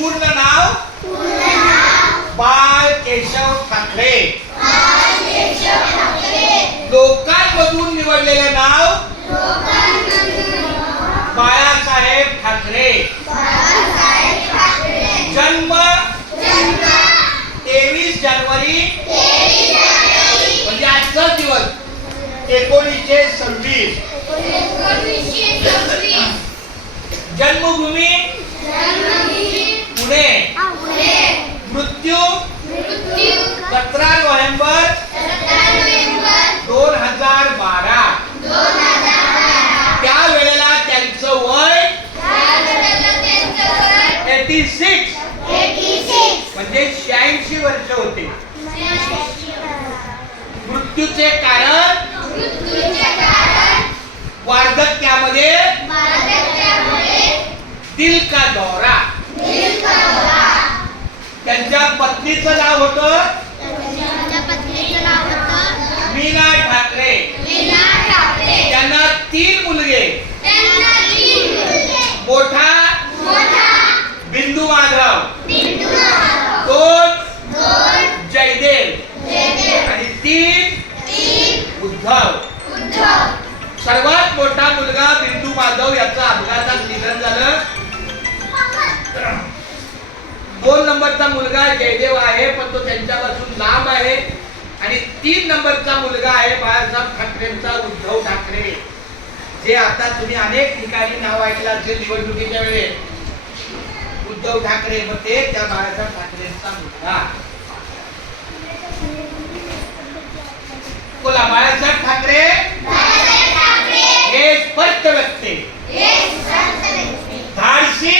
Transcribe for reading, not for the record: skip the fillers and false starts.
पूर्ण नाव बाळ केशव ठाकरे. लोकांमधून निवडलेलं नाव बाळासाहेब ठाकरे. जन्म 23 जानेवारी म्हणजे आजचा दिवस 1926. जन्मभूमी पुणे. मृत्यू 17 नोव्हेंबर 2012. त्यावेळेला त्यांचं वय 86 म्हणजे 86 वर्ष होते. मृत्यूचे कारण वार्धक्यामध्ये दिल का दौरा. त्यांच्या पत्नीचं नाव होतं मीना ठाकरे. त्यांना 3 मुलगे. मोठा बिंदू माधव, 2 जयदेव आणि 3 उद्धव. सर्वात मोठा मुलगा बिंदू माधव याचा अपघातात निधन झालं. 2 नंबरचा मुलगा जयदेव आहे पण तो त्यांच्यापासून लांब आहे. आणि 3 नंबरचा मुलगा आहे बाळासाहेब ठाकरेंचा उद्धव ठाकरे, जे आता तुम्ही अनेक ठिकाणी नाव ऐकलं असेल निवडणुकीच्या वेळेस. उद्धव ठाकरे होते त्या बाळासाहेब ठाकरेंचा मुलगा. बोला बाळासाहेब ठाकरे हे स्पष्ट व्यक्ती, धाडसी